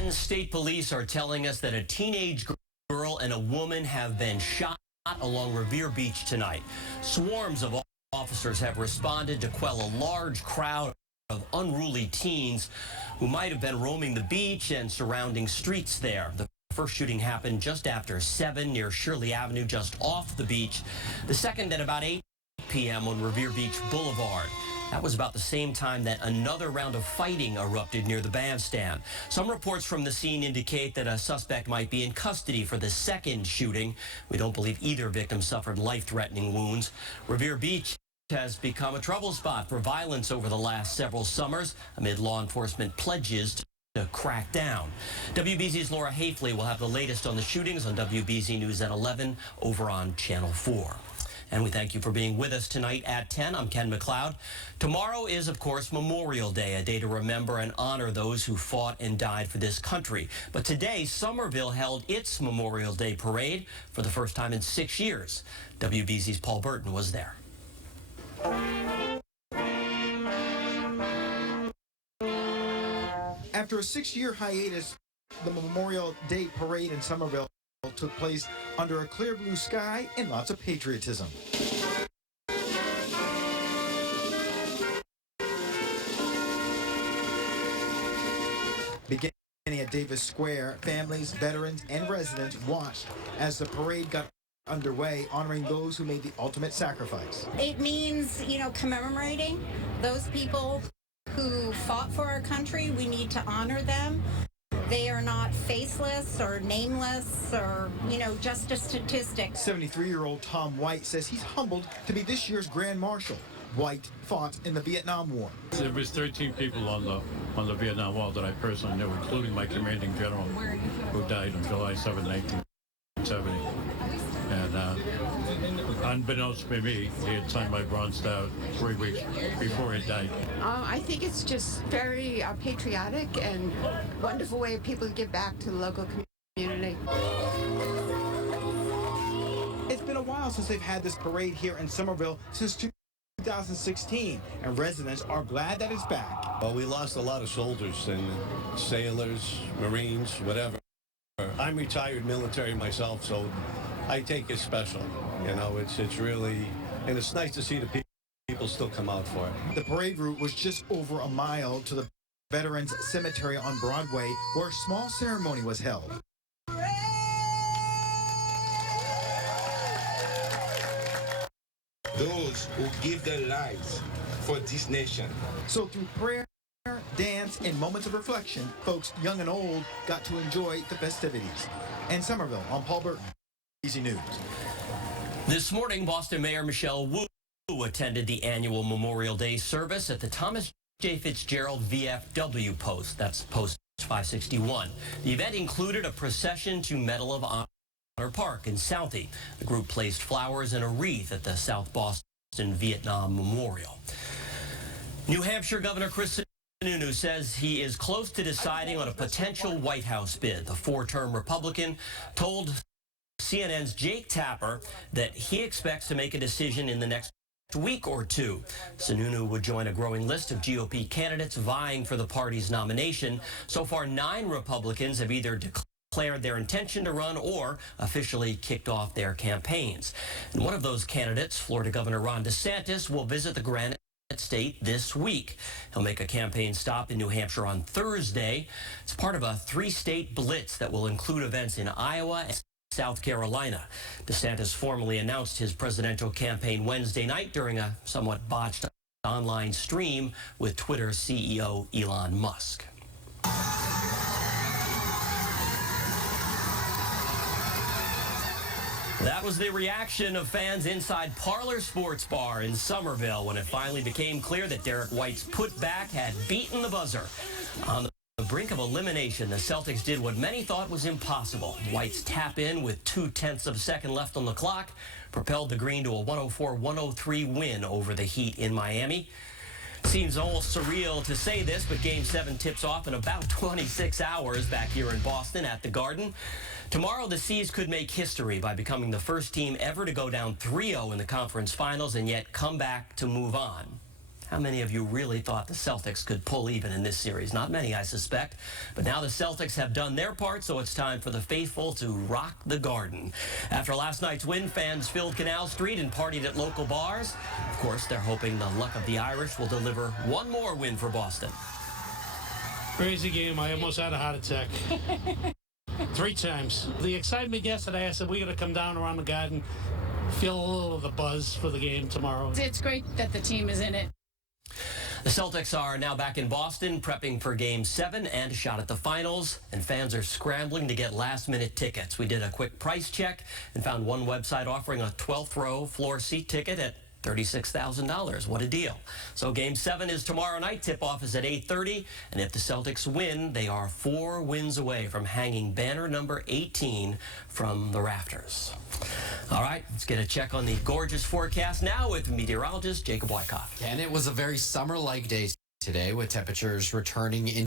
10 state police are telling us that a teenage girl and a woman have been shot along Revere Beach tonight. Swarms of officers have responded to quell a large crowd of unruly teens who might have been roaming the beach and surrounding streets there. The first shooting happened just after 7 near Shirley Avenue, just off the beach. The second at about 8 p.m. on Revere Beach Boulevard. That was about the same time that another round of fighting erupted near the bandstand. Some reports from the scene indicate that a suspect might be in custody for the second shooting. We don't believe either victim suffered life-threatening wounds. Revere Beach has become a trouble spot for violence over the last several summers amid law enforcement pledges to crack down. WBZ's Laura Hafley will have the latest on the shootings on WBZ News at 11 over on Channel 4. And we thank you for being with us tonight at 10. I'm Ken McLeod. Tomorrow is, of course, Memorial Day, a day to remember and honor those who fought and died for this country. But today, Somerville held its Memorial Day parade for the first time in 6 years. WBZ's Paul Burton was there. After a 6-year hiatus, the Memorial Day parade in Somerville took place under a clear blue sky and lots of patriotism. Beginning at Davis Square, families, veterans, and residents watched as the parade got underway, honoring those who made the ultimate sacrifice. It means, commemorating those people who fought for our country. We need to honor them. They are not faceless or nameless or, just a statistic. 73-year-old Tom White says he's humbled to be this year's Grand Marshal. White fought in the Vietnam War. There was 13 people on the Vietnam Wall that I personally knew, including my commanding general, who died on July 7, 1970. And unbeknownst to me, he had signed my Bronze Star 3 weeks before he died. I think it's just very patriotic and wonderful way of people to give back to the local community. It's been a while since they've had this parade here in Somerville, since 2016, and residents are glad that it's back. Well, we lost a lot of soldiers and sailors, Marines, whatever. I'm retired military myself, so I take it special. It's really, and it's nice to see the people still come out for it. The parade route was just over a mile to the Veterans Cemetery on Broadway, where a small ceremony was held. Those who give their lives for this nation. So through prayer, dance, and moments of reflection, folks young and old got to enjoy the festivities. In Somerville, I'm Paul Burton, WBZ News. This morning, Boston Mayor Michelle Wu attended the annual Memorial Day service at the Thomas J. Fitzgerald VFW post. That's post 561. The event included a procession to Medal of Honor Park in Southie. The group placed flowers and a wreath at the South Boston Vietnam Memorial. New Hampshire Governor Chris Sununu says he is close to deciding on a potential White House bid. The 4-term Republican told CNN's Jake Tapper that he expects to make a decision in the next week or two. Sununu would join a growing list of GOP candidates vying for the party's nomination. So far, 9 Republicans have either declared their intention to run or officially kicked off their campaigns. And one of those candidates, Florida Governor Ron DeSantis, will visit the Granite State this week. He'll make a campaign stop in New Hampshire on Thursday. It's part of a 3-state blitz that will include events in Iowa and South Carolina. DeSantis formally announced his presidential campaign Wednesday night during a somewhat botched online stream with Twitter CEO Elon Musk. That was the reaction of fans inside Parlor Sports Bar in Somerville when it finally became clear that Derek White's putback had beaten the buzzer. On the brink of elimination, the Celtics did what many thought was impossible. White's tap-in with 0.2 of a second left on the clock propelled the Green to a 104-103 win over the Heat in Miami. Seems almost surreal to say this, but Game 7 tips off in about 26 hours back here in Boston at the Garden. Tomorrow, the C's could make history by becoming the first team ever to go down 3-0 in the conference finals and yet come back to move on. How many of you really thought the Celtics could pull even in this series? Not many, I suspect. But now the Celtics have done their part, so it's time for the faithful to rock the Garden. After last night's win, fans filled Canal Street and partied at local bars. Of course, they're hoping the luck of the Irish will deliver one more win for Boston. Crazy game. I almost had a heart attack. 3 times. The excitement yesterday, I said, we got to come down around the Garden, feel a little of the buzz for the game tomorrow. It's great that the team is in it. The Celtics are now back in Boston, prepping for Game 7 and a shot at the finals, and fans are scrambling to get last-minute tickets. We did a quick price check and found one website offering a 12th row floor seat ticket at $36,000. What a deal. So Game 7 is tomorrow night. Tip-off is at 8:30. And if the Celtics win, they are 4 wins away from hanging banner number 18 from the rafters. All right, let's get a check on the gorgeous forecast now with meteorologist Jacob Wyckoff. And it was a very summer-like day today with temperatures returning in